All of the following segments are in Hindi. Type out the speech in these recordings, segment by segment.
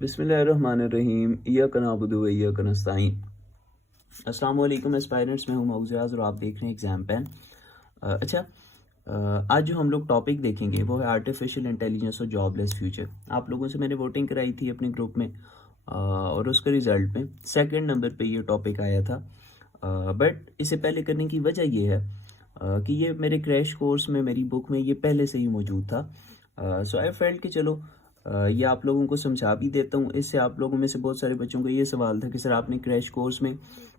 बिस्मिल्लाहिर्रहमानिर्रहीम इय्याक नअबुदु व इय्याक नस्तईन। अस्सलाम वालेकुम एस्पायरेंट्स, मैं हूं मौज़ूज़ और आप देख रहे हैं एग्ज़ाम पैन। आज जो हम लोग टॉपिक देखेंगे वो है आर्टिफिशियल इंटेलिजेंस और जॉबलेस फ्यूचर। आप लोगों से मैंने वोटिंग कराई थी अपने ग्रुप में और उसके रिज़ल्ट में सेकंड नंबर पे ये टॉपिक आया था। बट इसे पहले करने की वजह ये है कि ये मेरे क्रैश कोर्स में मेरी बुक में ये पहले से ही मौजूद था। सो आई फेल्ट कि चलो ये आप लोगों को समझा भी देता हूँ। इससे आप लोगों में से बहुत सारे बच्चों को ये सवाल था कि सर आपने क्रैश कोर्स में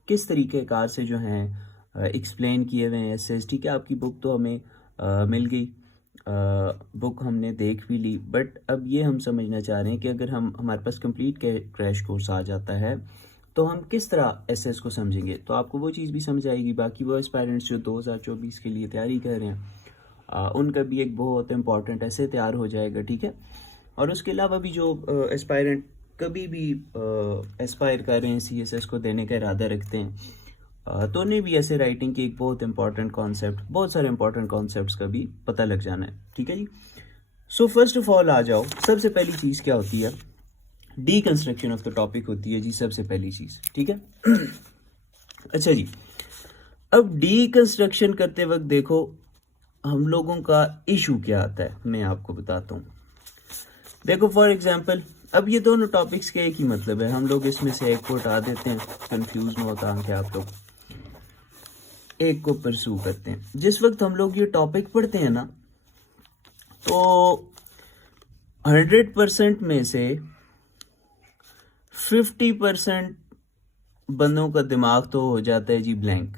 किस तरीके कार से जो हैं एक्सप्लेन किए हुए हैं एसेस। ठीक है, आपकी बुक तो हमें मिल गई, बुक हमने देख भी ली, बट अब ये हम समझना चाह रहे हैं कि अगर हमारे पास कंप्लीट क्रैश कोर्स आ जाता है तो हम किस तरह एसेस को समझेंगे, तो आपको वो चीज़ भी समझ आएगी। बाकी वो एस्पायरेंट्स जो 2024 के लिए तैयारी कर रहे हैं उनका भी एक बहुत इंपॉर्टेंट ऐसे तैयार हो जाएगा। ठीक है, और उसके अलावा भी जो एस्पायरेंट कभी भी एस्पायर कर रहे हैं सीएसएस को देने का इरादा रखते हैं तो उन्हें भी ऐसे राइटिंग की एक बहुत इंपॉर्टेंट कॉन्सेप्ट, बहुत सारे इंपॉर्टेंट कॉन्सेप्ट्स का भी पता लग जाना है। ठीक है जी, सो फर्स्ट ऑफ ऑल आ जाओ, सबसे पहली चीज़ क्या होती है? डीकंस्ट्रक्शन ऑफ द टॉपिक होती है जी सबसे पहली चीज़। ठीक है अच्छा जी, अब डीकंस्ट्रक्शन करते वक्त देखो हम लोगों का इशू क्या आता है, मैं आपको बताता हूँ। देखो फॉर एग्जांपल, अब ये दोनों टॉपिक्स के एक ही मतलब है, हम लोग इसमें से एक को हटा देते हैं, कंफ्यूज ना होता है आप लोग, एक को परसू करते हैं। जिस वक्त हम लोग ये टॉपिक पढ़ते हैं ना, तो 100% में से 50% बंदों का दिमाग तो हो जाता है जी ब्लैंक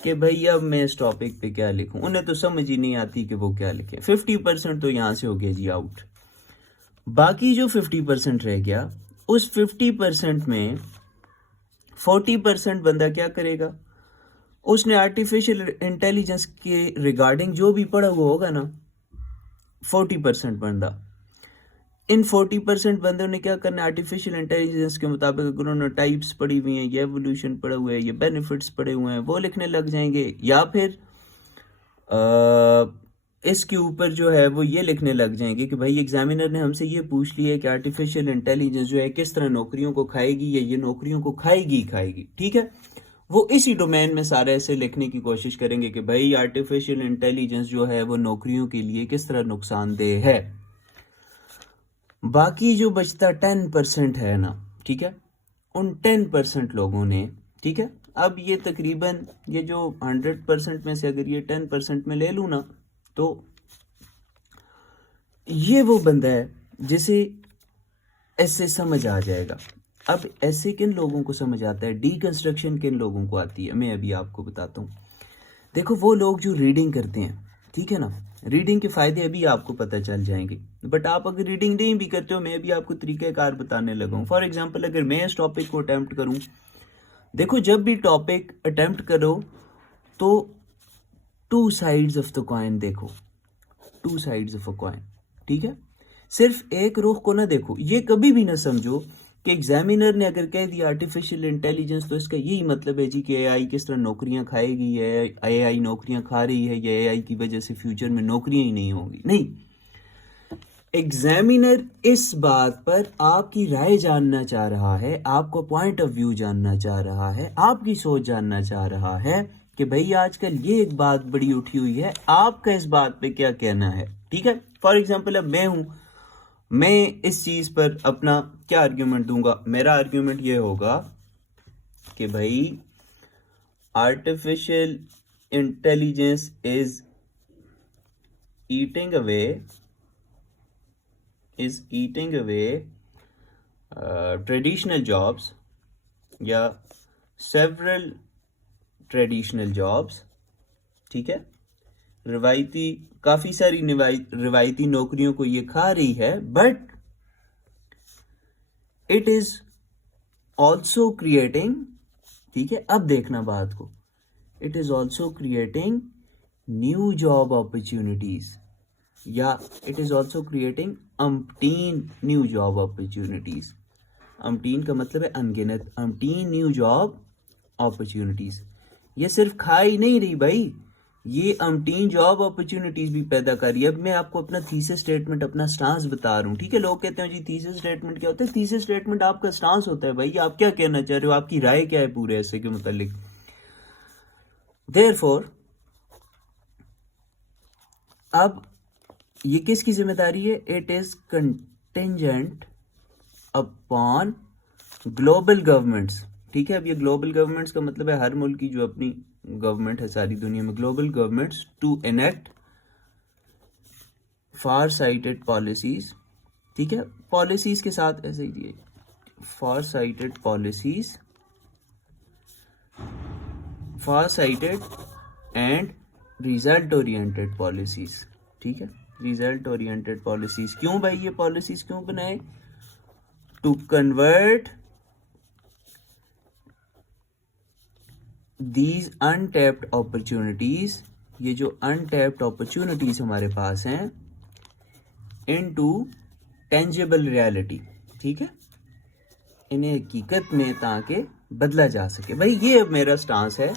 कि भाई अब मैं इस टॉपिक पे क्या लिखूं। उन्हें तो समझ ही नहीं आती कि वो क्या लिखें। 50% तो यहां से हो गया जी आउट। बाकी जो 50% रह गया, उस 50% में 40% बंदा क्या करेगा? उसने आर्टिफिशियल इंटेलिजेंस के रिगार्डिंग जो भी पढ़ा हुआ होगा ना, 40% बंदा, इन 40% बंदों ने क्या करना है? आर्टिफिशियल इंटेलिजेंस के मुताबिक अगर उन्होंने टाइप्स पढ़ी हुई हैं, ये एवोल्यूशन पढ़ा हुआ है, ये बेनिफिट्स पढ़े हुए हैं, वो लिखने लग जाएंगे। या फिर इसके ऊपर जो है वो ये लिखने लग जाएंगे कि भाई एग्जामिनर ने हमसे ये पूछ लिया है कि आर्टिफिशियल इंटेलिजेंस जो है किस तरह नौकरियों को खाएगी, या ये नौकरियों को खाएगी। ठीक है, वो इसी डोमेन में सारे ऐसे लिखने की कोशिश करेंगे कि भाई आर्टिफिशियल इंटेलिजेंस जो है वो नौकरियों के लिए किस तरह नुकसानदेह है। बाकी जो बचता 10% है ना, ठीक है, उन 10% लोगों ने, ठीक है, अब ये तकरीबन ये जो 100% में से अगर ये 10% में ले लूँ ना, तो ये वो बंदा है जिसे ऐसे समझ आ जाएगा। अब ऐसे किन लोगों को समझ आता है, डीकंस्ट्रक्शन किन लोगों को आती है, मैं अभी आपको बताता हूँ। देखो वो लोग जो रीडिंग करते हैं, ठीक है ना, रीडिंग के फायदे अभी आपको पता चल जाएंगे। बट आप अगर रीडिंग नहीं भी करते हो, मैं भी आपको तरीक़ाकार बताने लगा हूँ। फॉर एग्जांपल, अगर मैं इस टॉपिक को अटेम्प्ट करूँ, देखो जब भी टॉपिक अटेम्प्ट करो तो two sides of the coin देखो, two sides of a coin. ठीक है, सिर्फ एक रुख को ना देखो। ये कभी भी ना समझो कि एग्जामिनर ने अगर कह दिया आर्टिफिशियल इंटेलिजेंस तो इसका यही मतलब है जी कि एआई किस तरह नौकरियां खाएगी, है एआई नौकरियां खा रही है, या एआई की वजह से फ्यूचर में नौकरियां ही नहीं होंगी। नहीं, एग्जामिनर इस बात पर आपकी राय जानना चाह रहा है, आपका पॉइंट ऑफ व्यू जानना चाह रहा है, आपकी सोच जानना चाह रहा है कि भाई आजकल ये एक बात बड़ी उठी हुई है, आपका इस बात पे क्या कहना है। ठीक है, फॉर एग्जांपल अब मैं हूं, मैं इस चीज पर अपना क्या आर्ग्यूमेंट दूंगा? मेरा आर्ग्यूमेंट ये होगा कि भाई artificial intelligence is eating away traditional jobs या सेवरल ट्रेडिशनल जॉब्स। ठीक है, काफी सारी रिवायती नौकरियों को ये खा रही है, but it is also creating, ठीक है, अब देखना बात को, it is also creating new job opportunities, या it is also creating umpteen new job opportunities. Umpteen का मतलब है अनगिनत, अम्पटीन न्यू जॉब अपॉर्चुनिटीज। ये सिर्फ खा ही नहीं रही भाई, ये अमटीन जॉब अपॉर्चुनिटीज भी पैदा कर रही है। अब मैं आपको अपना थीसिस स्टेटमेंट, अपना स्टांस बता रहा हूँ, ठीक है। लोग कहते हैं जी थीसिस स्टेटमेंट क्या होता है? थीसिस स्टेटमेंट आपका स्टांस होता है भाई, आप क्या कहना चाह रहे हो, आपकी राय क्या है पूरे ऐसे के मुतालिक। देयरफॉर अब ये किसकी जिम्मेदारी है? It is contingent upon global governments, ठीक है। अब ये ग्लोबल गवर्नमेंट्स का मतलब है हर मुल्क की जो अपनी गवर्नमेंट है सारी दुनिया में, global governments to enact far sighted policies, ठीक है। पॉलिसीज के साथ ऐसे ही दिए, far sighted policies, far sighted and result oriented policies, ठीक है। रिजल्ट ओरिएंटेड पॉलिसीज, क्यों भाई ये पॉलिसीज क्यों बनाए? To convert these untapped opportunities, ये जो अनटैप्ड अपॉर्चुनिटीज हमारे पास हैं, इनटू टेंजिबल रियलिटी, ठीक है, इन्हें हकीकत में ताकि बदला जा सके। भाई ये अब मेरा स्टांस है,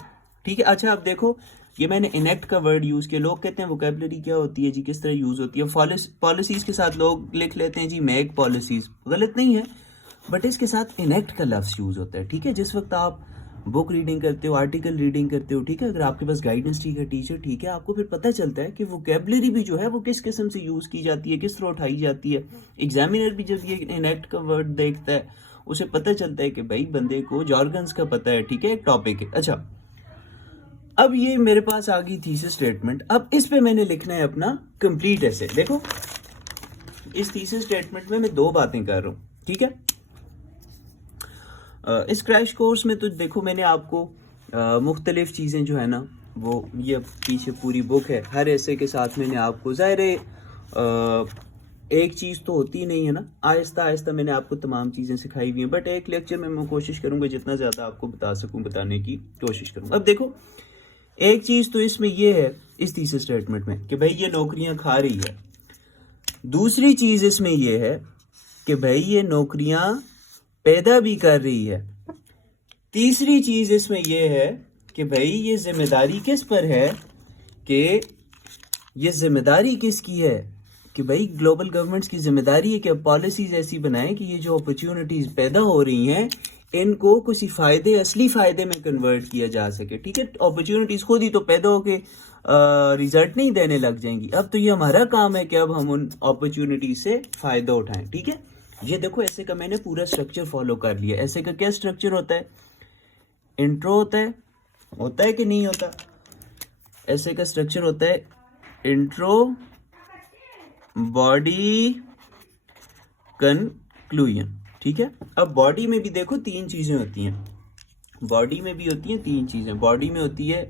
ठीक है। अच्छा अब देखो, ये मैंने इनेक्ट का वर्ड यूज किया। लोग कहते हैं वोकैबुलरी क्या होती है जी, किस तरह यूज होती है? पॉलिसीज के साथ लोग लिख लेते हैं जी मेक पॉलिसीज, गलत नहीं है, बट इसके साथ इनेक्ट का लफ्ज यूज होता है, ठीक है। जिस वक्त आप बुक रीडिंग करते हो, आर्टिकल रीडिंग करते हो, ठीक है, अगर आपके पास गाइडेंस ठीक है, टीचर ठीक है, आपको फिर पता चलता है कि वोकैबुलरी भी जो है वो किस किस्म से यूज की जाती है, किस तरह उठाई जाती है। एग्जामिनर भी जब ये इनेक्ट का वर्ड देखता है, उसे पता चलता है कि भाई बंदे को जॉर्गन्स का पता है, ठीक है, एक टॉपिक है। अच्छा अब ये मेरे पास आ गई थीसिस स्टेटमेंट। अब इस पे मैंने लिखना है अपना कंप्लीट ऐसे। देखो इस थीसिस स्टेटमेंट में मैं दो बातें कर रहा हूँ, ठीक है। इस क्रैश कोर्स में तो देखो मैंने आपको मुख्तलिफ चीज़ें जो है ना, वो ये पीछे पूरी बुक है, हर ऐसे के साथ मैंने आपको ज़ाहिर एक चीज़ तो होती नहीं है ना, आहिस्ता आहिस्ता मैंने आपको तमाम चीज़ें सिखाई हुई हैं, बट एक लेक्चर में मैं कोशिश करूँगा जितना ज़्यादा आपको बता सकूँ बताने की कोशिश करूँगा। अब देखो एक चीज़ तो इसमें यह है इस थीसिस स्टेटमेंट में कि भाई ये नौकरियां खा रही है। दूसरी चीज़ इसमें यह है कि भाई ये नौकरियां पैदा भी कर रही है। तीसरी चीज़ इसमें यह है कि भाई ये जिम्मेदारी किस पर है, कि ये जिम्मेदारी किसकी है, कि भाई ग्लोबल गवर्नमेंट्स की जिम्मेदारी है कि अब पॉलिसीज ऐसी बनाएं कि ये जो अपॉर्चुनिटीज पैदा हो रही हैं इनको किसी फायदे, असली फायदे में कन्वर्ट किया जा सके, ठीक है। अपॉर्चुनिटीज खुद ही तो पैदा होके रिजल्ट नहीं देने लग जाएंगी। अब तो ये हमारा काम है कि अब हम उन अपॉर्चुनिटीज से फायदा उठाएं, ठीक है। ये देखो ऐसे का मैंने पूरा स्ट्रक्चर फॉलो कर लिया। ऐसे का क्या स्ट्रक्चर होता है? इंट्रो होता है कि नहीं होता? ऐसे का स्ट्रक्चर होता है इंट्रो, बॉडी, कंक्लूजन, ठीक है। अब बॉडी में भी देखो तीन चीजें होती हैं, बॉडी में भी होती हैं तीन चीजें। बॉडी में होती है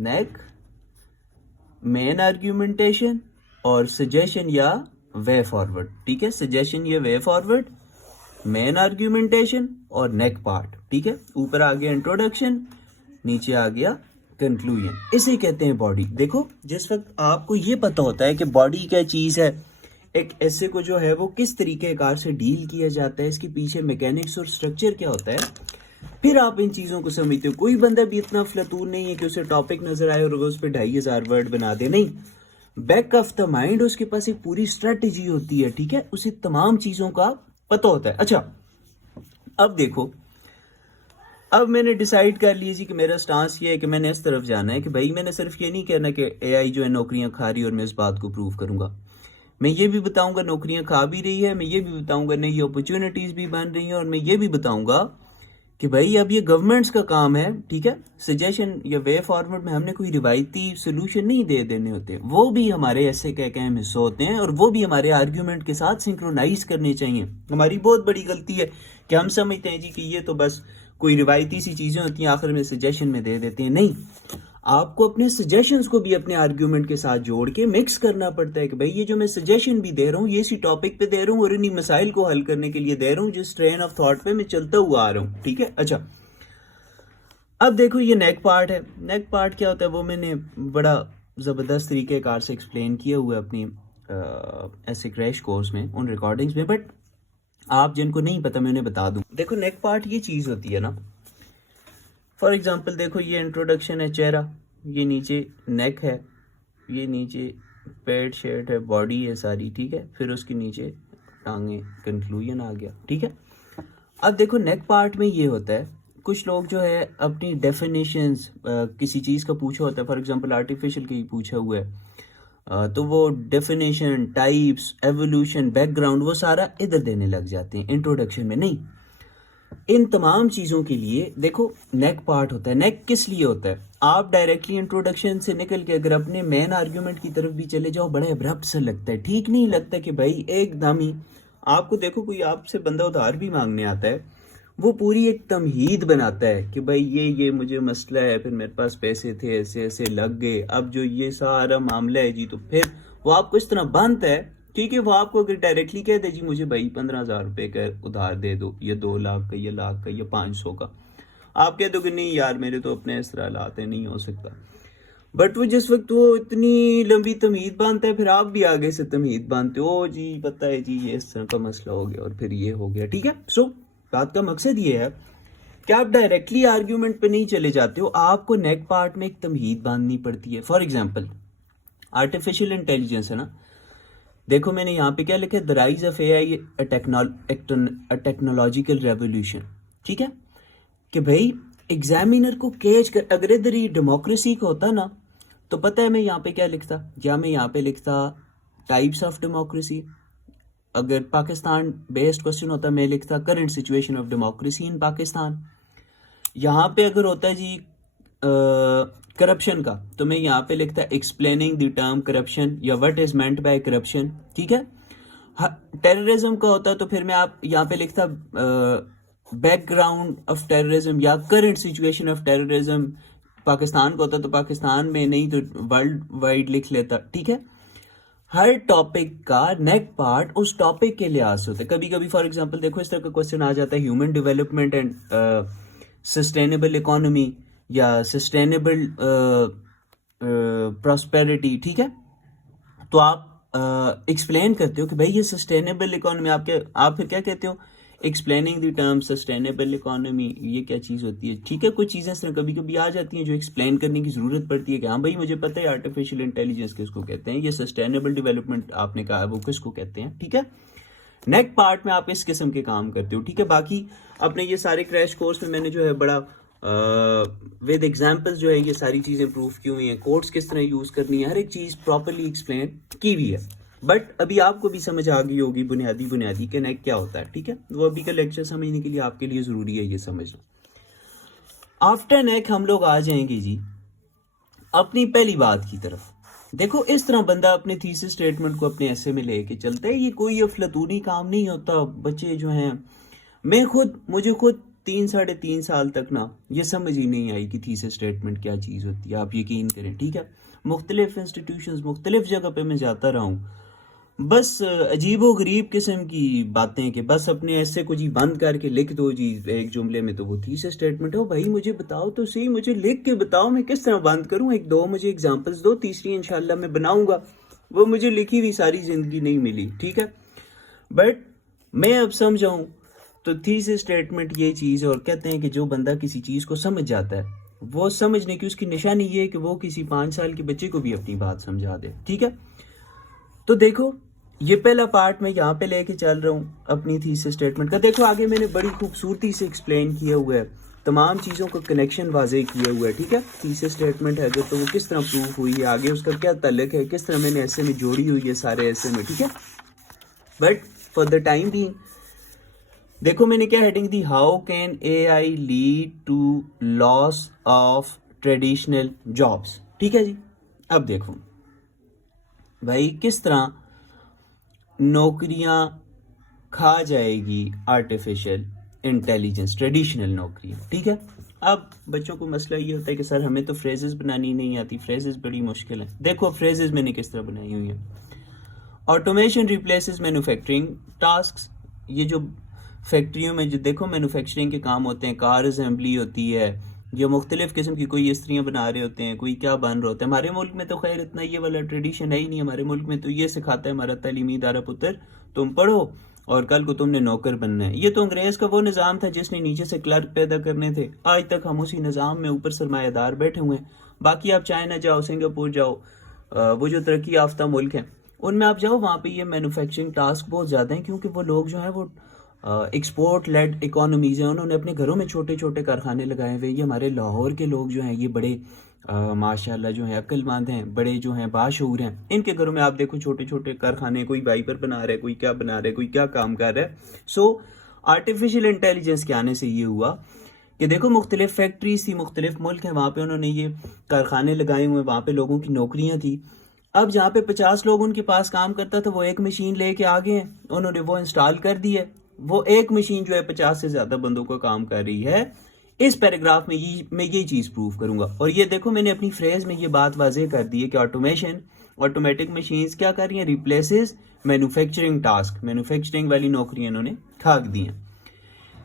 नेक, मेन आर्ग्यूमेंटेशन और सजेशन या वे फॉरवर्ड, ठीक है। सजेशन या वे फॉरवर्ड, मेन आर्ग्यूमेंटेशन और नेक पार्ट, ठीक है। ऊपर आ गया इंट्रोडक्शन, नीचे आ गया कंक्लूजन, इसे कहते हैं बॉडी। देखो जिस वक्त आपको ये पता होता है कि बॉडी क्या चीज है, एक ऐसे को जो है वो किस तरीके कार से डील किया जाता है, इसके पीछे मैकेनिक्स और स्ट्रक्चर क्या होता है, फिर आप इन चीजों को समझते हो। कोई बंदा भी इतना फ्लतून नहीं है कि उसे टॉपिक नजर आए और वो उस पर 2500 वर्ड बना दे, नहीं। बैक ऑफ द माइंड उसके पास एक पूरी स्ट्रेटेजी होती है, ठीक है, उसे तमाम चीजों का पता होता है। अच्छा अब देखो, अब मैंने डिसाइड कर लिया जी कि मेरा स्टांस ये है कि मैंने इस तरफ जाना है कि भाई मैंने सिर्फ ये नहीं कहना कि एआई जो है नौकरियां खा रही है और मैं इस बात को प्रूव करूंगा। मैं ये भी बताऊंगा नौकरियां खा भी रही है, मैं ये भी बताऊंगा नई अपॉर्चुनिटीज भी बन रही हैं, और मैं ये भी बताऊंगा कि भाई अब ये गवर्नमेंट्स का काम है, ठीक है। सजेशन या वे फॉरवर्ड में हमने कोई रिवायती सोल्यूशन नहीं दे देने होते, वो भी हमारे ऐसे कह के अहम हिस्से होते हैं और वो भी हमारे आर्ग्यूमेंट के साथ सिंक्रोनाइज करने चाहिए। हमारी बहुत बड़ी गलती है कि हम समझते हैं जी कि ये तो बस कोई रिवायती सी चीजें होती हैं, आखिर में सजेशन में दे देते हैं। नहीं, आपको अपने सजेशंस को भी अपने आर्ग्यूमेंट के साथ जोड़ के मिक्स करना पड़ता है कि भाई ये जो मैं सजेशन भी दे रहा हूँ ये इसी टॉपिक पे दे रहा हूँ और इन्हीं मसाइल को हल करने के लिए दे रहा हूँ जिस ट्रेन ऑफ थॉट पे मैं चलता हुआ आ रहा हूँ, ठीक है। अच्छा अब देखो ये नेक पार्ट है। नेक पार्ट क्या होता है वो मैंने बड़ा ज़बरदस्त तरीके कार से एक्सप्लेन किया हुआ है अपनी ऐसे क्रैश कोर्स में, उन रिकॉर्डिंग्स में, बट आप जिनको नहीं पता मैं उन्हें बता दूं। देखो नेक पार्ट ये चीज़ होती है ना, फॉर एग्जाम्पल देखो ये इंट्रोडक्शन है, चेहरा, ये नीचे नेक है, ये नीचे पेट शेट है, बॉडी है सारी, ठीक है, फिर उसके नीचे टांगे, कंक्लूजन आ गया, ठीक है। अब देखो नेक पार्ट में ये होता है, कुछ लोग जो है अपनी डेफिनेशंस किसी चीज़ का पूछा होता है, फॉर एग्जांपल आर्टिफिशियल का ही पूछा हुआ है, तो वो डेफिनेशन, टाइप्स, एवोल्यूशन, बैकग्राउंड वो सारा इधर देने लग जाते हैं, इंट्रोडक्शन में नहीं। इन तमाम चीज़ों के लिए देखो नेक पार्ट होता है। नेक किस लिए होता है? आप डायरेक्टली इंट्रोडक्शन से निकल के अगर अपने मेन आर्ग्यूमेंट की तरफ भी चले जाओ, बड़ा अब्रप्ट सा लगता है, ठीक नहीं लगता कि भाई एकदम ही आपको देखो कोई आपसे बंदा उधार भी मांगने आता है, वो पूरी एक तमहीद बनाता है कि भाई ये मुझे मसला है, फिर मेरे पास पैसे थे, ऐसे ऐसे लग गए, अब जो ये सारा मामला है जी, तो फिर वो आपको इस तरह बांधता है, ठीक है। वो आपको अगर डायरेक्टली कह दे जी मुझे भाई 15,000 रुपये का उधार दे दो, ये 2 लाख का, ये लाख का, ये 500 का, आप कह दो कि नहीं यार मेरे तो अपने इस तरह हालात है, नहीं हो सकता। बट वो जिस वक्त वो इतनी लंबी तमहीद बांधता है, फिर आप भी आगे से तमहीद बांधते हो, जी पता है जी ये इस तरह का मसला हो गया और फिर ये हो गया, ठीक है। सो बात का मकसद ये है कि आप डायरेक्टली आर्ग्यूमेंट पे नहीं चले जाते हो, आपको नेक पार्ट में एक तमहीद बांधनी पड़ती है। फॉर एग्जाम्पल आर्टिफिशियल इंटेलिजेंस है ना, देखो मैंने यहाँ पे क्या लिखा है, the rise of AI a technological revolution, ठीक है। कि भाई एग्जामिनर को कैच कर, अगर इधर ही डेमोक्रेसी का होता ना, तो पता है मैं यहाँ पे क्या लिखता, या मैं यहाँ पे लिखता टाइप्स ऑफ डेमोक्रेसी। अगर पाकिस्तान बेस्ड क्वेश्चन होता मैं लिखता current situation of democracy in Pakistan. यहाँ पे अगर होता है जी करप्शन का, तो मैं यहाँ पे लिखता एक्सप्लेनिंग द टर्म करप्शन या what is meant by corruption, ठीक है। टेररिज्म का होता तो फिर मैं आप यहाँ पे लिखता बैकग्राउंड ऑफ टेररिज्म या current situation of terrorism. Pakistan का होता तो पाकिस्तान में, नहीं तो वर्ल्ड वाइड लिख लेता, ठीक है। हर टॉपिक का नेक पार्ट उस टॉपिक के लिहाज से होता है। कभी कभी फॉर एग्जांपल देखो इस तरह का क्वेश्चन आ जाता है, human development and sustainable economy या सस्टेनेबल प्रॉस्पेरिटी, ठीक है। तो आप एक्सप्लेन करते हो कि भाई ये सस्टेनेबल इकोनॉमी, आप फिर क्या कहते हो, explaining the term sustainable economy, ये क्या चीज़ होती है, ठीक है। कुछ चीज़ें सिर्फ कभी कभी आ जाती हैं जो एक्सप्लेन करने की ज़रूरत पड़ती है कि हाँ भाई मुझे पता है आर्टिफिशियल इंटेलिजेंस किसको कहते हैं, ये सस्टेनेबल डेवलपमेंट आपने कहा वो किसको कहते हैं, ठीक है। नेक्स्ट पार्ट में आप इस किस्म के काम करते हो, ठीक है। बाकी अपने ये सारे क्रैश कोर्स में मैंने जो है बड़ा विद एग्जांपल्स जो है ये सारी चीज़ें प्रूफ की हुई हैं, कोड्स किस तरह यूज़ करनी है, हर एक चीज़ प्रॉपरली एक्सप्लेन की हुई है। बट अभी आपको भी समझ आ गई होगी बुनियादी कि नेक क्या होता है, ठीक है। वो अभी का लेक्चर समझने के लिए आपके लिए ज़रूरी है ये समझना। आफ्टर नेक हम लोग आ जाएंगे जी अपनी पहली बात की तरफ। देखो इस तरह बंदा अपने थीसिस स्टेटमेंट को अपने ऐसे में लेके चलता है, ये कोई अफलातूनी काम नहीं होता। बच्चे जो हैं, मुझे खुद 3 साढ़े 3 साल तक ना ये समझ ही नहीं आई कि थीसिस स्टेटमेंट क्या चीज़ होती है, आप यकीन करें, ठीक है। मुख्तलिफ इंस्टीट्यूशंस, मुख्तलिफ जगह पे मैं जाता रहा हूँ, बस अजीबो गरीब किस्म की बातें कि बस अपने ऐसे को जी बंद करके लिख दो जी एक जुमले में, तो वो थीसिस स्टेटमेंट हो। भाई मुझे बताओ तो सही, मुझे लिख के बताओ मैं किस तरह बंद करूं, एक दो मुझे एग्जांपल्स दो, तीसरी इंशाल्लाह मैं बनाऊंगा। वो मुझे लिखी हुई सारी जिंदगी नहीं मिली, ठीक है। बट मैं अब समझाऊं तो थीसिस स्टेटमेंट ये चीज़, और कहते हैं कि जो बंदा किसी चीज़ को समझ जाता है, वो समझने की उसकी निशानी ये है कि वो किसी 5 साल के बच्चे को भी अपनी बात समझा दे, ठीक है। तो देखो ये पहला पार्ट मैं यहाँ पे लेके चल रहा हूँ अपनी थीसिस स्टेटमेंट का। देखो आगे मैंने बड़ी खूबसूरती से एक्सप्लेन किया हुआ है, तमाम चीज़ों का कनेक्शन वाजे किया हुआ है, ठीक है। थीसिस स्टेटमेंट है तो वो किस तरह प्रूफ हुई है, आगे उसका क्या तल्लक है, किस तरह मैंने ऐसे में जोड़ी हुई है सारे ऐसे में, ठीक है। But for the time being देखो मैंने क्या हेडिंग दी, how can AI lead to loss of traditional jobs, ठीक है जी। अब देखो भाई किस तरह नौकरियां खा जाएगी आर्टिफिशियल इंटेलिजेंस, ट्रेडिशनल नौकरियां, ठीक है। अब बच्चों को मसला ये होता है कि सर हमें तो फ्रेजेस बनानी नहीं आती, फ्रेजेस बड़ी मुश्किल है। देखो फ्रेजेस मैंने किस तरह बनाई हुई है, ऑटोमेशन रिप्लेसेस मैन्युफैक्चरिंग टास्क्स। ये जो फैक्ट्रियों में जो देखो मैन्युफैक्चरिंग के काम होते हैं, कार असेंबली होती है, जो मुख्तलिफ किस्म की, कोई इस्त्रियाँ बना रहे होते हैं, कोई क्या बन रहा होता है। हमारे मुल्क में तो खैर इतना ये वाला ट्रेडिशन है ही नहीं, हमारे मुल्क में तो ये सिखाता है हमारा तालीमी इदारा, पुत्र तुम पढ़ो और कल को तुमने नौकर बनना है। ये तो अंग्रेज का वो निज़ाम था जिसने नीचे से क्लर्क पैदा करने थे, आज तक हम उसी निज़ाम में ऊपर सरमायादार बैठे हुए हैं। बाकी आप चाइना जाओ, सिंगापुर जाओ, वो जो तरक्की याफ्ता मुल्क हैं उनमें आप जाओ, वहाँ पे ये मैन्युफैक्चरिंग टास्क बहुत ज़्यादा हैं, क्योंकि वो लोग जो हैं वो एक्सपोर्ट लेड इकोनॉमीज़ हैं, उन्होंने अपने घरों में छोटे छोटे कारखाने लगाए हुए। ये हमारे लाहौर के लोग जो हैं ये बड़े माशाल्लाह जो हैं अक्लमंद हैं, बड़े जो हैं बाशऊर हैं। इनके घरों में आप देखो छोटे छोटे कारखाने, कोई वाइपर बना रहा है, कोई क्या बना रहा है, कोई क्या काम कर रहा है। सो आर्टिफिशियल इंटेलिजेंस के आने से ये हुआ कि देखो मुख्तलिफ फैक्ट्रीज थी, मुख्तलिफ मुल्क हैं, वहाँ पे उन्होंने ये कारखाने लगाए हुए, वहाँ पे लोगों की नौकरियाँ थी। अब जहाँ पे 50 लोग उनके पास काम करता था, वो एक मशीन लेके आ गए हैं, उन्होंने वो इंस्टॉल कर दी है। वो एक मशीन जो है 50 से ज़्यादा बंदों का काम कर रही है। इस पैराग्राफ में मैं ये चीज़ प्रूव करूंगा। और ये देखो मैंने अपनी फ्रेज में ये बात वाज़ेह कर दी है कि ऑटोमेशन, ऑटोमेटिक मशीन्स क्या कर रही हैं, रिप्लेसेस मैन्युफैक्चरिंग टास्क, मैन्युफैक्चरिंग वाली नौकरियां इन्होंने खाक दी हैं।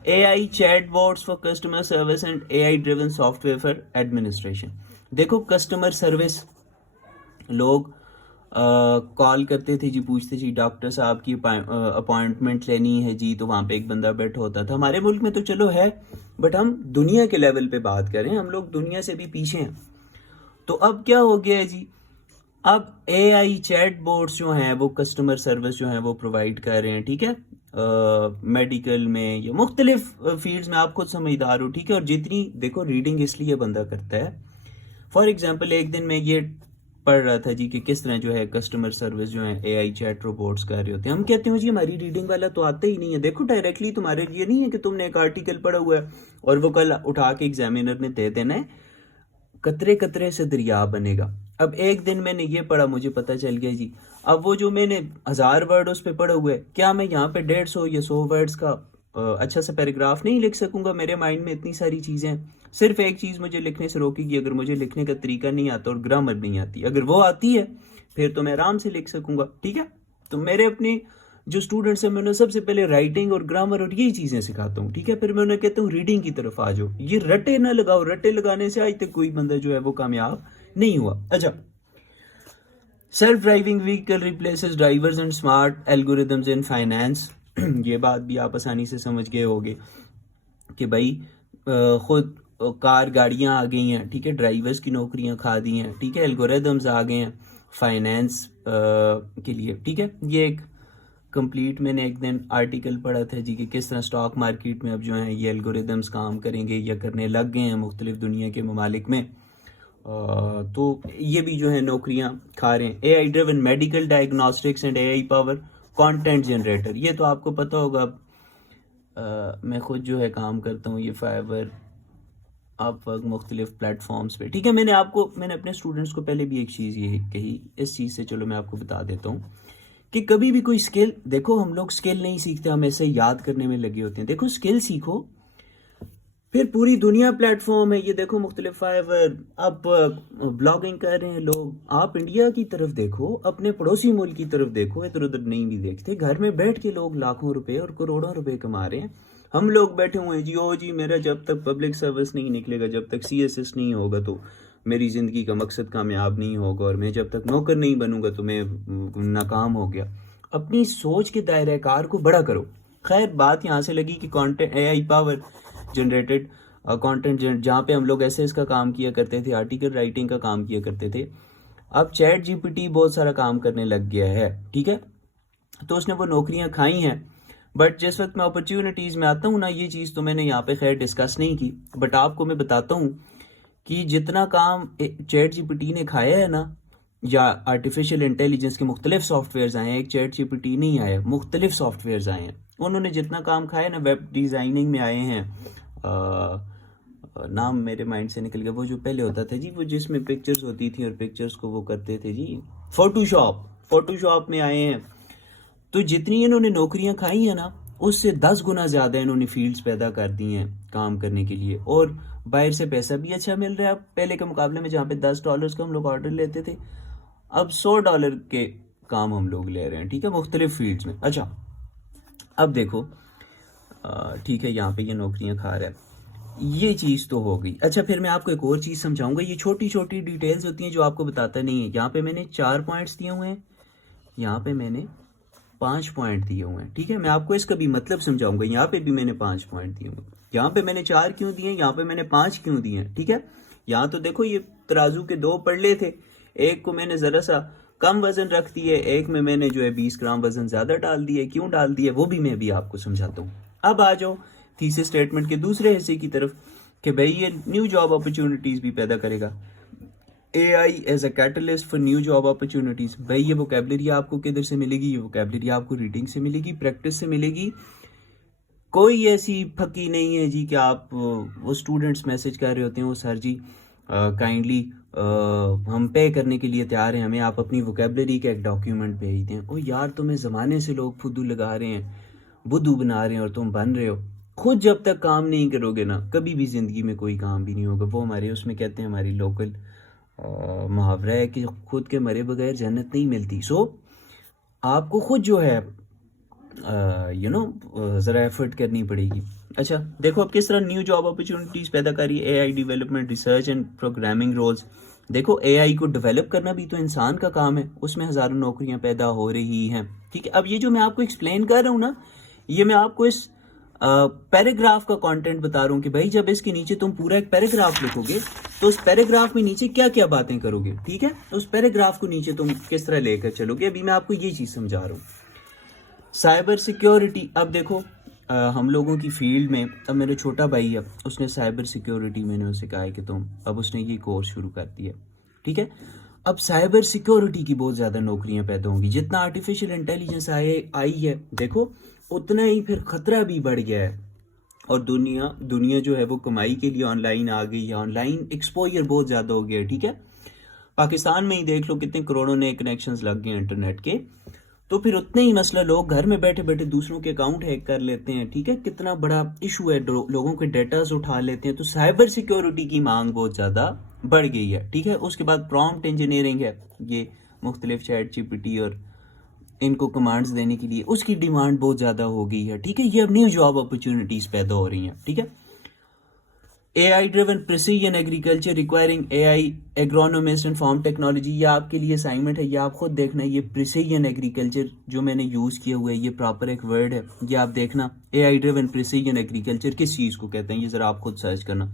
AI chatbots for customer service and AI driven software for administration. देखो कस्टमर सर्विस, लोग कॉल करते थे जी, पूछते जी डॉक्टर साहब की अपॉइंटमेंट लेनी है जी, तो वहाँ पे एक बंदा बैठा होता था। हमारे मुल्क में तो चलो है, बट हम दुनिया के लेवल पे बात करें, हम लोग दुनिया से भी पीछे हैं। तो अब क्या हो गया है जी, अब AI चैट बोर्ड्स जो हैं वो कस्टमर सर्विस जो है वो प्रोवाइड कर रहे हैं, ठीक है, मेडिकल में या मुख्तलिफ फील्ड्स में, आप खुद समझदार हो, ठीक है। और जितनी देखो रीडिंग इसलिए बंदा करता है, फॉर एग्जाम्पल एक दिन मैं ये पढ़ रहा था जी कि किस तरह जो है कस्टमर सर्विस जो है AI चैट रोबोट्स कर रहे होते हैं। हम कहते हैं जी हमारी रीडिंग वाला तो आता ही नहीं है। देखो डायरेक्टली तुम्हारे लिए नहीं है कि तुमने एक आर्टिकल पढ़ा हुआ है और वो कल उठा के एग्जामिनर ने दे देना है, कतरे कतरे से दरिया बनेगा। अब एक दिन मैंने ये पढ़ा, मुझे पता चल गया जी, अब वो जो मैंने 1000 वर्ड उस पर पढ़े हुए, क्या मैं यहाँ पे 150 या 100 वर्ड्स का अच्छा सा पैराग्राफ नहीं लिख सकूंगा? मेरे माइंड में इतनी सारी चीजें हैं। सिर्फ एक चीज मुझे लिखने से रोकेगी, अगर मुझे लिखने का तरीका नहीं आता और ग्रामर नहीं आती। अगर वो आती है फिर तो मैं आराम से लिख सकूंगा, ठीक है। तो मेरे अपने जो स्टूडेंट्स हैं मैं उन्हें सबसे पहले राइटिंग और ग्रामर और यही चीजें सिखाता हूँ, ठीक है। फिर मैं उन्हें कहता हूँ रीडिंग की तरफ आ जाओ, ये रटे ना लगाओ। रटे लगाने से आज तक कोई बंदा जो है वो कामयाब नहीं हुआ। अच्छा, self driving vehicle replaces drivers and smart algorithms in finance. ये बात भी आप आसानी से समझ गए होंगे कि भाई खुद कार गाड़ियां आ गई हैं, ठीक है, ड्राइवर्स की नौकरियां खा दी हैं, ठीक है, एल्गोरिदम्स आ गए हैं फाइनेंस के लिए, ठीक है। ये एक कंप्लीट मैंने एक दिन आर्टिकल पढ़ा था जी कि किस तरह स्टॉक मार्केट में अब जो है ये एल्गोरिदम्स काम करेंगे या करने लग गए हैं मुख्तलिफ दुनिया के ममालिक में। तो ये भी जो है नौकरियां खा रहे हैं। AI driven medical diagnostics and AI power content generator, ये तो आपको पता होगा। मैं खुद जो है काम करता हूँ ये फाइवर, अपवर्क, मुख्तलिफ प्लेटफॉर्म्स पे, ठीक है। मैंने अपने स्टूडेंट्स को पहले भी एक चीज़ ये कही, इस चीज़ से चलो मैं आपको बता देता हूँ कि कभी भी कोई स्किल, देखो हम लोग स्किल नहीं सीखते, हम ऐसे याद करने में लगे होते हैं। देखो स्किल सीखो, फिर पूरी दुनिया प्लेटफॉर्म है। ये देखो मुख्तलिफ फाइवर, अब ब्लॉगिंग कर रहे हैं लोग। आप इंडिया की तरफ देखो, अपने पड़ोसी मुल्क की तरफ देखो, इधर उधर नहीं भी देखते, घर में बैठ के लोग लाखों रुपए और करोड़ों रुपए कमा रहे हैं। हम लोग बैठे हुए हैं जी, ओ जी मेरा जब तक पब्लिक सर्विस नहीं निकलेगा, जब तक CSS नहीं होगा तो मेरी ज़िंदगी का मकसद कामयाब नहीं होगा, और मैं जब तक नौकर नहीं बनूंगा तो मैं नाकाम हो गया। अपनी सोच के दायरे कार को बड़ा करो। खैर बात यहाँ से लगी कि content AI power generated content, जहाँ पे हम लोग ऐसे इसका काम किया करते थे, आर्टिकल राइटिंग का काम किया करते थे, अब चैट GPT बहुत सारा काम करने लग गया है, ठीक है। तो उसने वो नौकरियां खाई हैं। बट जिस वक्त मैं अपॉर्चुनिटीज़ में आता हूँ ना, ये चीज़ तो मैंने यहाँ पे खैर डिस्कस नहीं की, बट आपको मैं बताता हूँ कि जितना काम चैट GPT ने खाया है ना, या आर्टिफिशियल इंटेलिजेंस के मुख्तलिफ सॉफ्टवेयर आए हैं, एक चैट GPT नहीं आया, मुख्तलिफ सॉफ्टवेयर आए हैं, उन्होंने जितना काम खाया ना, वेब डिज़ाइनिंग में आए हैं, नाम मेरे माइंड से निकल गया, वो जो पहले होता था जी, वो जिसमें पिक्चर्स होती थी और पिक्चर्स को वो करते थे जी, फोटोशॉप में आए हैं। तो जितनी इन्होंने नौकरियां खाई हैं ना, उससे 10 गुना ज़्यादा इन्होंने फील्ड्स पैदा कर दी हैं काम करने के लिए, और बाहर से पैसा भी अच्छा मिल रहा है। पहले के मुकाबले में जहाँ पे $10 का हम लोग ऑर्डर लेते थे, अब $100 के काम हम लोग ले रहे हैं, ठीक है, मुख्तलिफ फील्ड्स में। अच्छा अब देखो, ठीक है, यहाँ पे ये नौकरियां खा रहा है, ये चीज़ तो हो गई। अच्छा फिर मैं आपको एक और चीज़ समझाऊंगा, ये छोटी छोटी डिटेल्स होती हैं जो आपको बताता नहीं है। यहाँ पे मैंने 4 पॉइंट्स दिए हुए हैं, यहाँ पे मैंने 5 पॉइंट दिए हुए हैं, ठीक है। मैं आपको इसका भी मतलब समझाऊंगा। यहाँ पे भी मैंने 5 पॉइंट दिए हुए हैं, यहाँ पे मैंने 4 क्यों दिए, यहाँ पे मैंने 5 क्यों दिए हैं, ठीक है। यहाँ तो देखो ये तराजू के दो पड़ले थे, एक को मैंने ज़रा सा कम वजन रख दिया, एक में मैंने जो है 20 ग्राम वजन ज़्यादा डाल दिया। क्यों डाल दिया वो भी मैं भी आपको समझाता हूँ। अब आ जाओ थीसिस स्टेटमेंट के दूसरे हिस्से की तरफ कि भाई ये न्यू जॉब अपॉर्चुनिटीज़ भी पैदा करेगा। AI as a catalyst for new job opportunities. भाई ये वोकेबलरी आपको किधर से मिलेगी? ये वोकेबलरी आपको रीडिंग से मिलेगी, प्रैक्टिस से मिलेगी। कोई ऐसी फकी नहीं है जी कि आप वो स्टूडेंट्स मैसेज कर रहे होते हैं, वो सर जी काइंडली हम पे करने के लिए तैयार हैं, हमें आप अपनी वोकेबलरी का एक डॉक्यूमेंट भेज दें। ओ यार, तुम्हें ज़माने से लोग फुद्दू लगा रहे हैं, बुद्धू बना रहे हैं और तुम बन रहे हो। खुद जब तक काम नहीं करोगे ना, कभी भी ज़िंदगी में कोई काम भी नहीं होगा। वो हमारे उसमें कहते हैं, हमारी लोकल मुहावरा है कि खुद के मरे बगैर जन्नत नहीं मिलती। सो आपको खुद जो है ज़रा एफर्ट करनी पड़ेगी। अच्छा देखो अब किस तरह न्यू जॉब अपॉर्चुनिटीज़ पैदा करी है। AI development, research and programming roles. देखो AI को डेवलप करना भी तो इंसान का काम है, उसमें हज़ारों नौकरियां पैदा हो रही हैं। ठीक है, अब ये जो मैं आपको एक्सप्लेन कर रहा हूँ ना, ये मैं आपको इस पैराग्राफ का कंटेंट बता रहा हूँ कि भाई जब इसके नीचे तुम पूरा एक पैराग्राफ लिखोगे तो उस पैराग्राफ में नीचे क्या क्या बातें करोगे। ठीक है, तो उस पैराग्राफ को नीचे तुम किस तरह लेकर चलोगे, अभी मैं आपको ये चीज़ समझा रहा हूँ। Cyber security. अब देखो हम लोगों की फील्ड में, अब मेरा छोटा भाई है, उसने साइबर सिक्योरिटी, मैंने उसे कहा है कि तुम, अब उसने ये कोर्स शुरू कर दिया। ठीक है, अब साइबर सिक्योरिटी की बहुत ज़्यादा नौकरियां पैदा होंगी। जितना आर्टिफिशियल इंटेलिजेंस आई है देखो, उतना ही फिर ख़तरा भी बढ़ गया है। और दुनिया जो है वो कमाई के लिए ऑनलाइन आ गई है, ऑनलाइन एक्सपोजर बहुत ज़्यादा हो गया है। ठीक है, पाकिस्तान में ही देख लो कितने करोड़ों नए कनेक्शंस लग गए इंटरनेट के, तो फिर उतने ही मसला, लोग घर में बैठे बैठे दूसरों के अकाउंट हैक कर लेते हैं। ठीक है, कितना बड़ा इशू है, लोगों के डेटास उठा लेते हैं। तो साइबर सिक्योरिटी की मांग बहुत ज़्यादा बढ़ गई है। ठीक है, उसके बाद प्रॉम्प्ट इंजीनियरिंग है, ये मुख्तलिफ ChatGPT और इनको कमांड्स देने के लिए उसकी डिमांड बहुत ज़्यादा हो गई है। ठीक है, ये अब न्यू जॉब अपॉर्चुनिटीज़ पैदा हो रही हैं। ठीक है, AI driven precision agriculture requiring AI agronomist and farm technology. ये आपके लिए असाइनमेंट है, ये आप खुद देखना है। ये प्रिसीजन एग्रीकल्चर जो मैंने यूज़ किया हुआ है, ये प्रॉपर एक वर्ड है, ये आप देखना। AI ड्रिवन प्रिसीजन एग्रीकल्चर किस चीज़ को कहते हैं, ये ज़रा आप खुद सर्च करना।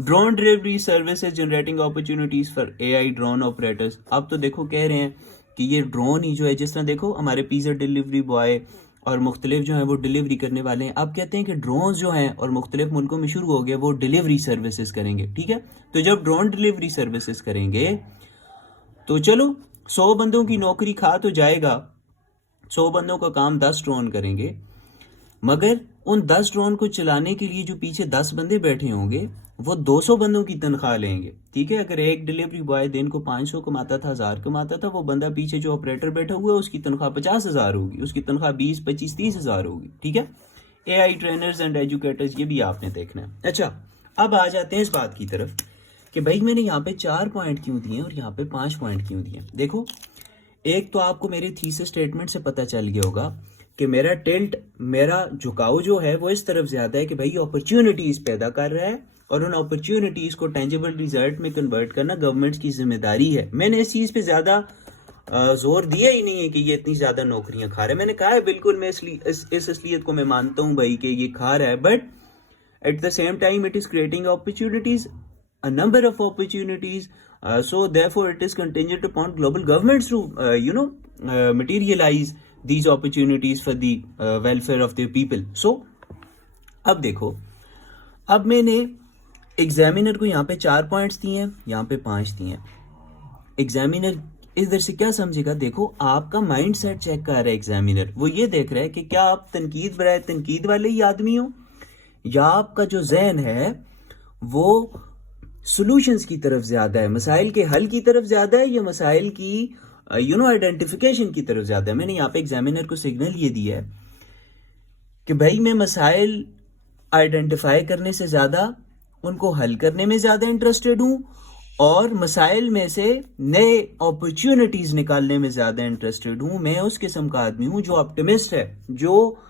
Drone delivery services generating opportunities for AI drone operators. अब तो देखो कह रहे हैं कि ये ड्रोन ही जो है, जिस तरह देखो हमारे पिज़्ज़ा डिलीवरी बॉय और मुख्तलिफ जो हैं वो डिलीवरी करने वाले हैं, अब कहते हैं कि ड्रोन जो हैं और मुख्तलिफ मुल्कों में शुरू हो गया वो डिलीवरी सर्विसेज करेंगे। ठीक है, तो जब ड्रोन डिलीवरी सर्विसेज करेंगे तो चलो 100 बंदों की नौकरी खा तो जाएगा, 100 बंदों का काम 10 ड्रोन करेंगे, मगर उन 10 ड्रोन को चलाने के लिए जो पीछे 10 बंदे बैठे होंगे वो 200 बंदों की तनख्वाह लेंगे। ठीक है, अगर एक डिलीवरी बॉय दिन को 500 कमाता था, 1000 कमाता था, वो बंदा पीछे जो ऑपरेटर बैठा हुआ है उसकी तनख्वाह 50,000 होगी, उसकी तनख्वाह 20, 25, 30,000 होगी। ठीक है, AI ट्रेनर्स एंड एजुकेटर्स, ये भी आपने देखना है। अच्छा, अब आ जाते हैं इस बात की तरफ कि भाई मैंने यहाँ पे 4 पॉइंट क्यों दिए और यहाँ पे 5 पॉइंट क्यों दिए। देखो, एक तो आपको मेरे थीसिस स्टेटमेंट से पता चल गया होगा कि मेरा झुकाव जो है वो इस तरफ ज्यादा है कि भाई अपॉर्चुनिटीज पैदा कर रहा है और उन अपॉर्चुनिटीज को टेंजिबल रिजल्ट में कन्वर्ट करना गवर्नमेंट की जिम्मेदारी है। मैंने इस चीज पे ज्यादा जोर दिया ही नहीं है कि ये इतनी ज्यादा नौकरियां खा रहा है। मैंने कहा है बिल्कुल, मैं इस असलियत को मैं मानता हूँ भाई कि ये खा रहा है, but at the same time it is creating opportunities, a number of opportunities, so therefore it is contingent upon global governments to materialize these opportunities for the welfare of their people. So अब देखो, अब मैंने एग्जामिनर को यहाँ पे 4 पॉइंट्स दिए हैं, यहाँ पे 5 दिए हैं। एग्जामिनर इधर से क्या समझेगा, देखो आपका माइंड सेट चेक कर रहा है एग्जामिनर, वो ये देख रहा है कि क्या आप तनकीद बराए तनकीद वाले ही आदमी हो या आपका जो जहन है वो सॉल्यूशंस की तरफ ज्यादा है, मसाइल के हल की तरफ ज्यादा है, या मसाइल की आइडेंटिफिकेशन की तरफ ज्यादा है। मैंने यहाँ पे एग्जामिनर को सिग्नल ये दिया है कि भाई मैं मसाइल आइडेंटिफाई करने से ज्यादा उनको हल करने में ज्यादा इंटरेस्टेड हूँ और मसाइल में से नए अपॉर्चुनिटीज निकालने में ज्यादा इंटरेस्टेड हूँ। मैं उस किस्म का आदमी हूँ जो ऑप्टिमिस्ट है, जो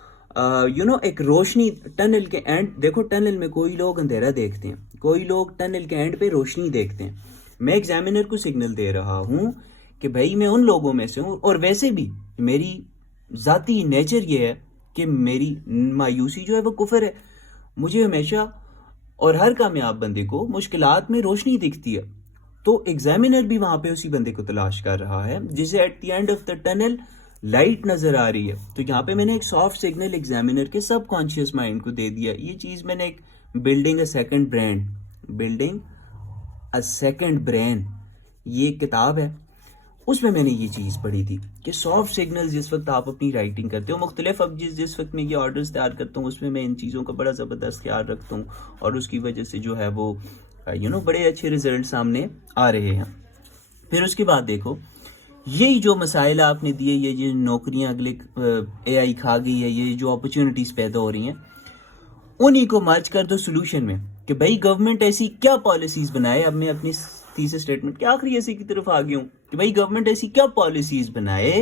एक रोशनी टनल के एंड, देखो टनल में कोई लोग अंधेरा देखते हैं, कोई लोग टनल के एंड पे रोशनी देखते हैं। मैं एग्जामिनर को सिग्नल दे रहा हूं कि भाई मैं उन लोगों में से हूं। और वैसे भी मेरी जाती नेचर ये है कि मेरी मायूसी जो है वो कुफर है। मुझे हमेशा और हर कामयाब बंदे को मुश्किलात में रोशनी दिखती है। तो एग्जामिनर भी वहां पे उसी बंदे को तलाश कर रहा है जिसे eight the end of the tunnel light नजर आ रही है। तो यहाँ पे मैंने एक सॉफ्ट सिग्नल एग्जामिनर के सबकॉन्शियस माइंड को दे दिया। ये चीज मैंने एक बिल्डिंग अ सेकंड ब्रेन, ये एक किताब है, उसमें मैंने ये चीज़ पढ़ी थी कि सॉफ्ट सिग्नल जिस वक्त आप अपनी राइटिंग करते हो मुख्तलिफ, अब जिस वक्त मैं ये ऑर्डर्स तैयार करता हूँ उसमें मैं इन चीज़ों का बड़ा ज़बरदस्त ख्याल रखता हूँ और उसकी वजह से जो है वो बड़े अच्छे रिजल्ट सामने आ रहे हैं। फिर उसके बाद देखो, यही जो मसाइल आपने दिए, ये जो नौकरियां अगले AI खा गई है, ये जो अपॉर्चुनिटीज़ पैदा हो रही हैं, उन्हीं को मर्ज कर दो सोल्यूशन में कि भाई गवर्नमेंट ऐसी क्या पॉलिसीज बनाए। अब मैं अपनी थीसिस स्टेटमेंट के आखिरी ऐसे की तरफ आ गया हूँ कि भाई गवर्नमेंट ऐसी क्या पॉलिसीज बनाए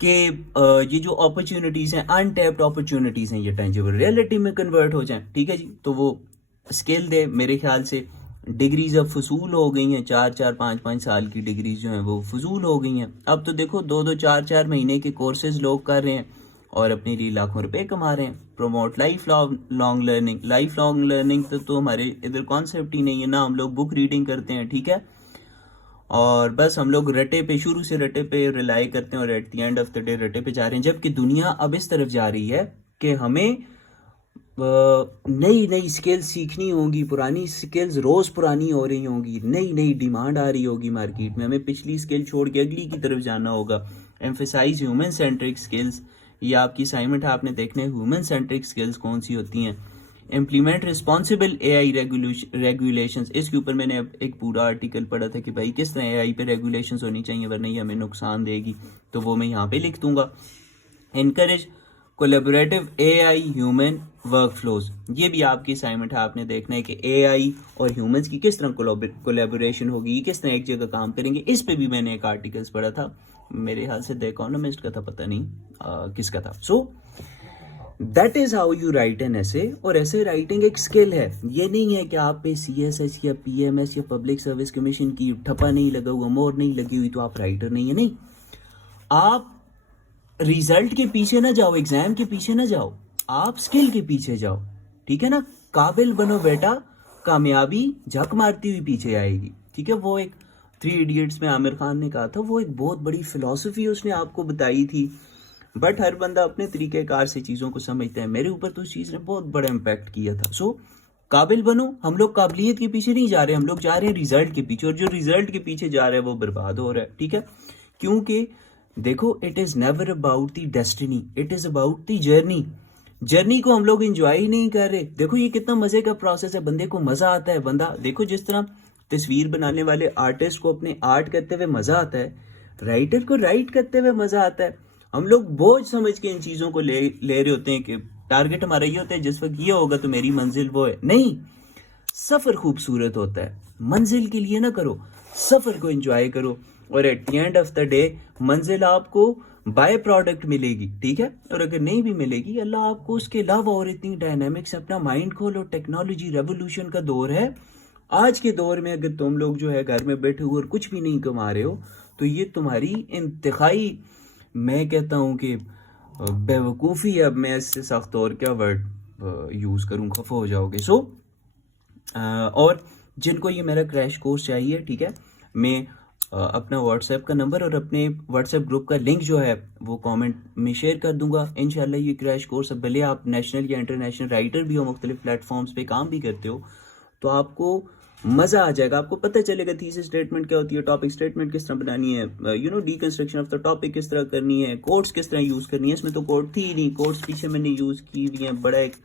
कि ये जो अपॉर्चुनिटीज हैं, अनटैप्ड अपॉर्चुनिटीज हैं, ये टेंजिबल रियलिटी में कन्वर्ट हो जाएं। ठीक है जी, तो वो स्किल दे। मेरे ख्याल से डिग्रीज अब फजूल हो गई हैं, 4-4, 5-5 साल की डिग्रीज जो हैं वो फजूल हो गई हैं। अब तो देखो 2-2, 4-4 महीने के कोर्सेज लोग कर रहे हैं और अपने लिए लाखों रुपए कमा रहे हैं। प्रमोट लाइफ लॉन्ग लर्निंग तो हमारे इधर कॉन्सेप्ट ही नहीं है ना। हम लोग बुक रीडिंग करते हैं, ठीक है, और बस हम लोग शुरू से रटे पे रिलाई करते हैं और at the end of the day रटे पे जा रहे हैं। जबकि दुनिया अब इस तरफ जा रही है कि हमें नई नई स्किल्स सीखनी होगी, पुरानी स्किल्स रोज पुरानी हो रही होंगी, नई नई डिमांड आ रही होगी मार्केट में, हमें पिछली स्किल छोड़ के अगली की तरफ जाना होगा। एम्फेसाइज ह्यूमन सेंट्रिक स्किल्स, ये आपकी असाइनमेंट है, आपने देखने ह्यूमन सेंट्रिक स्किल्स कौन सी होती हैं। इम्प्लीमेंट रिस्पॉन्सिबल AI रेगुलेशंस, इसके ऊपर मैंने एक पूरा आर्टिकल पढ़ा था कि भाई किस तरह AI पे रेगुलेशंस होनी चाहिए वरना ये हमें नुकसान देगी, तो वो मैं यहाँ पे लिख दूंगा। Encourage collaborative AI human work flows, ये भी आपकी असाइनमेंट है, आपने देखना है कि AI और ह्यूमंस की किस तरह कोलेबोरेशन होगी, किस तरह एक जगह काम करेंगे। इस पे भी मैंने एक आर्टिकल्स पढ़ा था, मेरे ख्याल से द इकोनॉमिस्ट का था, पता नहीं किसका था। So that is how you write an ऐसे। और ऐसे राइटिंग एक स्किल है, ये नहीं है कि आप पे CSH या PMS या पब्लिक सर्विस कमीशन की ठप्पा नहीं लगा हुआ, मोहर नहीं लगी हुई तो आप राइटर नहीं है। नहीं, आप रिजल्ट के पीछे ना जाओ, एग्जाम के पीछे ना जाओ, आप स्किल के पीछे जाओ। ठीक है ना, काबिल बनो बेटा, कामयाबी झक मारती हुई पीछे आएगी। ठीक है, वो एक 3 इडियट्स में आमिर खान ने कहा था, वो एक बहुत बड़ी फिलॉसफी उसने आपको बताई थी, बट हर बंदा अपने तरीक़ेकार से चीज़ों को समझता है। मेरे ऊपर तो उस चीज़ ने बहुत बड़ा इम्पैक्ट किया था। सो काबिल बनो, हम लोग काबिलियत के पीछे नहीं जा रहे, हम लोग जा रहे हैं रिजल्ट के पीछे, और जो रिजल्ट के पीछे जा रहा है वो बर्बाद हो रहा है। ठीक है, क्योंकि देखो, it is never about the destiny, it is about the journey को हम लोग इंजॉय ही नहीं कर रहे। देखो ये कितना मजे का प्रोसेस है, बंदे को मजा आता है। बंदा देखो, जिस तरह तस्वीर बनाने वाले आर्टिस्ट को अपने आर्ट करते हुए मजा आता है, राइटर को राइट करते हुए मजा आता है। हम लोग बोझ समझ के इन चीजों को ले रहे होते हैं कि टारगेट हमारा ये होता है जिस वक्त ये होगा तो मेरी मंजिल वो है। नहीं, सफर खूबसूरत होता है, मंजिल के लिए ना करो, सफर को एंजॉय करो, और at the end of the day मंजिल आपको बाय प्रोडक्ट मिलेगी। ठीक है, और अगर नहीं भी मिलेगी, अल्लाह आपको उसके अलावा और इतनी डायनामिक्स, अपना माइंड खोलो। टेक्नोलॉजी रेवोल्यूशन का दौर है। आज के दौर में अगर तुम लोग जो है घर में बैठे हुए और कुछ भी नहीं कमा रहे हो, तो ये तुम्हारी इंतहाई, मैं कहता हूँ कि बेवकूफ़ी है। अब मैं इससे सख्त और क्या वर्ड यूज़ करूँ, खफा हो जाओगे। सो और जिनको ये मेरा क्रैश कोर्स चाहिए, ठीक है, मैं अपना व्हाट्सएप का नंबर और अपने व्हाट्सएप ग्रुप का लिंक जो है वो कमेंट में शेयर कर दूंगा। इंशाल्लाह ये क्रैश कोर्स, अब भले आप नेशनल या इंटरनेशनल राइटर भी हो, मुख्तलिफ प्लेटफॉर्म्स पे काम भी करते हो, तो आपको मज़ा आ जाएगा। आपको पता चलेगा थीसिस स्टेटमेंट क्या होती है, टॉपिक स्टेटमेंट किस तरह बनानी है, डीकंस्ट्रक्शन ऑफ द टॉपिक किस तरह करनी है, कोट्स किस तरह यूज़ करनी है। इसमें तो कोट थी ही नहीं, कोट्स पीछे मैंने यूज़ की हुई हैं। बड़ा एक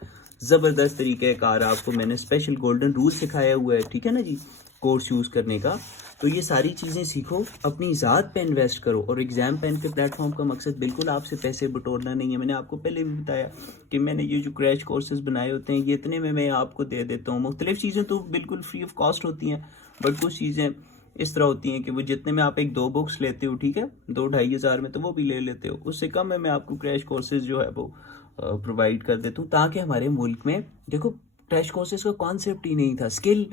ज़बरदस्त तरीक़ाकार आपको मैंने स्पेशल गोल्डन रूल सिखाया हुआ है, ठीक है ना जी, कोर्स यूज़ करने का। तो ये सारी चीज़ें सीखो, अपनी ज़ात पे इन्वेस्ट करो। और एग्ज़ाम पेन के प्लेटफॉर्म का मकसद बिल्कुल आपसे पैसे बटोरना नहीं है। मैंने आपको पहले भी बताया कि मैंने ये जो क्रैश कोर्सेज बनाए होते हैं, ये इतने में मैं आपको दे देता हूँ। मुख्तलिफ चीज़ें तो बिल्कुल फ्री ऑफ कॉस्ट होती हैं, बट कुछ चीज़ें इस तरह होती हैं कि वो जितने में आप 1-2 बुक्स लेते हो, ठीक है, 2-2.5 हज़ार में, तो वो भी ले लेते हो, उससे कम में मैं आपको क्रैश कोर्सेज जो है वो प्रोवाइड कर देता हूँ। ताकि हमारे मुल्क में, देखो, क्रैश कोर्सेज का कॉन्सेप्ट ही नहीं था, स्किल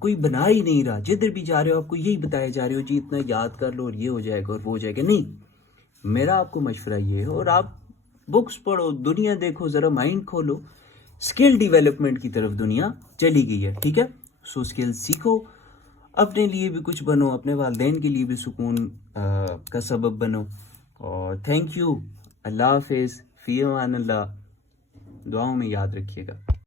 कोई बना ही नहीं रहा। जिधर भी जा रहे हो आपको यही बताया जा रहे हो जी इतना याद कर लो और ये हो जाएगा और वो हो जाएगा। नहीं, मेरा आपको मशवरा ये है, और आप बुक्स पढ़ो, दुनिया देखो, ज़रा माइंड खोलो स्किल डेवलपमेंट की तरफ दुनिया चली गई है, ठीक है। सो स्किल सीखो, अपने लिए भी कुछ बनो, अपने वालिदैन के लिए भी सुकून का सबब बनो। और थैंक यू, अल्लाह हाफिज़, फ़ी अमान अल्लाह, दुआओं में याद रखिएगा।